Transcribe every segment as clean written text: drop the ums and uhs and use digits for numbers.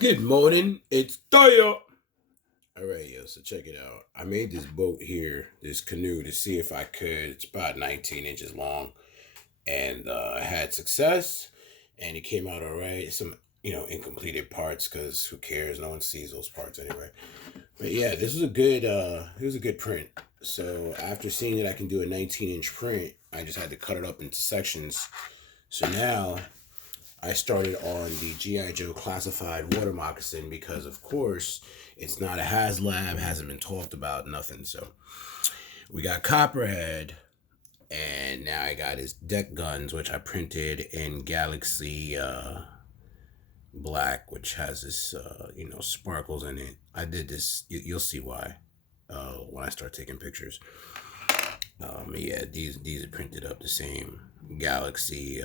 Good morning, it's Toyo. All right, yo, so check it out. I made this boat here, this canoe, to see if I could. It's about 19 inches long, and I had success, and it came out all right. Some, incompleted parts, because who cares? No one sees those parts anyway. But yeah, this was a good, it was a good print. So after seeing that I can do a 19-inch print, I just had to cut it up into sections. So now I started on the G.I. Joe classified water moccasin because, of course, it's not a HasLab, hasn't been talked about, nothing. So we got Copperhead, and now I got his deck guns, which I printed in Galaxy Black, which has this, sparkles in it. I did this, you'll see why when I start taking pictures. Yeah, these are printed up the same Galaxy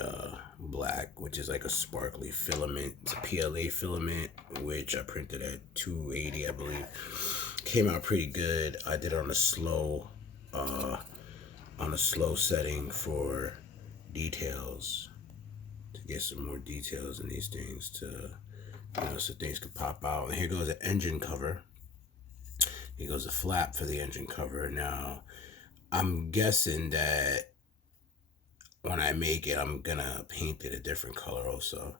Black, which is like a sparkly filament. It's a PLA filament, which I printed at 280, I believe. Came out pretty good. I did it uh, on a slow setting for details to get some more details in these things so things could pop out. And here goes the engine cover. Here goes a flap for the engine cover. Now, I'm guessing that when I make it, I'm gonna paint it a different color also.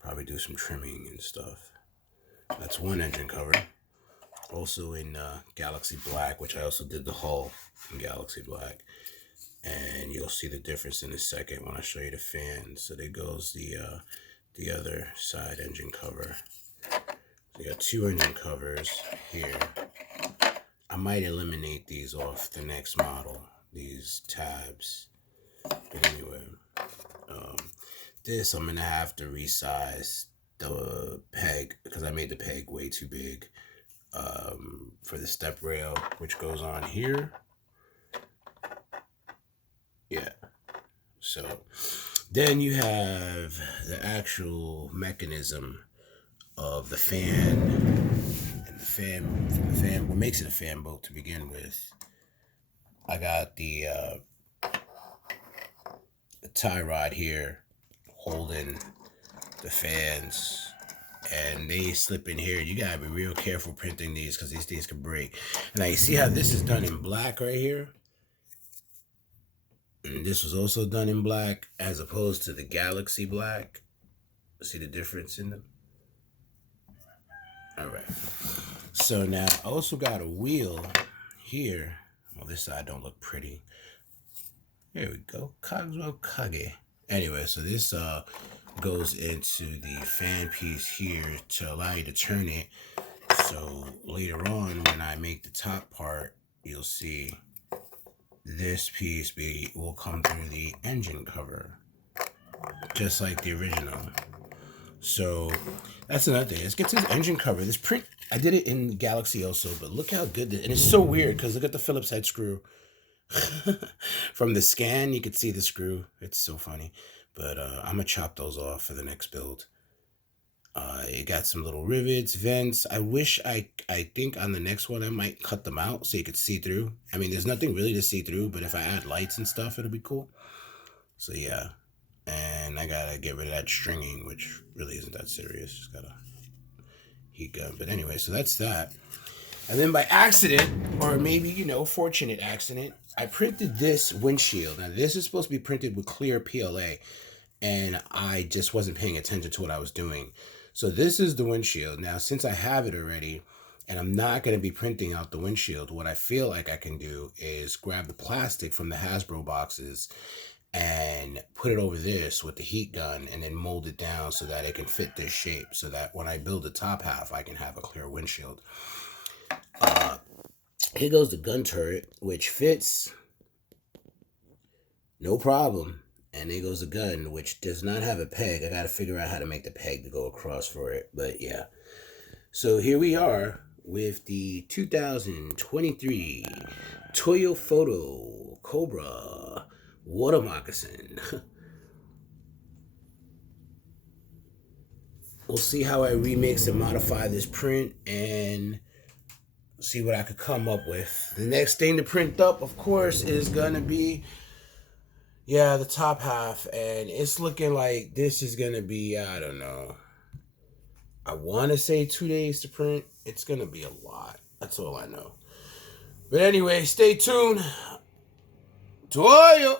Probably do some trimming and stuff. That's one engine cover. Also in Galaxy Black, which I also did the hull in Galaxy Black. And you'll see the difference in a second when I show you the fan. So there goes the other side engine cover. So you got two engine covers here. I might eliminate these off the next model, these tabs. But anyway, um, this I'm gonna have to resize the peg because I made the peg way too big for the step rail, which goes on here. Yeah. So then you have the actual mechanism of the fan, and the fan. What makes it a fan boat to begin with? I got the tie rod here holding the fans, and they slip in here. You gotta be real careful printing these because these things can break. And now you see how this is done in black right here, and this was also done in black as opposed to the Galaxy Black. See the difference in them? All right. So now I also got a wheel here. Well, this side don't look pretty. There we go. Cogswell Kage. Anyway, so this goes into the fan piece here to allow you to turn it. So later on, when I make the top part, you'll see this piece will come through the engine cover, just like the original. So that's another thing. Let's get to the engine cover. This print, I did it in Galaxy also, but look how good and it's so weird because look at the Phillips head screw. From the scan, you could see the screw. It's so funny. But I'm going to chop those off for the next build. It got some little rivets, vents. I think on the next one, I might cut them out so you could see through. I mean, there's nothing really to see through, but if I add lights and stuff, it'll be cool. So yeah. And I got to get rid of that stringing, which really isn't that serious. Just got a heat gun. But anyway, so that's that. And then by accident, or maybe, fortunate accident, I printed this windshield. Now, this is supposed to be printed with clear PLA, and I just wasn't paying attention to what I was doing. So this is the windshield. Now, since I have it already, and I'm not going to be printing out the windshield, what I feel like I can do is grab the plastic from the Hasbro boxes and put it over this with the heat gun and then mold it down so that it can fit this shape so that when I build the top half, I can have a clear windshield. Here goes the gun turret, which fits no problem. And there goes the gun, which does not have a peg. I got to figure out how to make the peg to go across for it. But yeah. So here we are with the 2023 Toyo Photo Cobra Water Moccasin. We'll see how I remix and modify this print and see what I could come up with. The next thing to print up, of course, is gonna be the top half, and it's looking like this is gonna be, I don't know. I want to say 2 days to print. It's going to be a lot. That's all I know. But anyway, stay tuned to all you.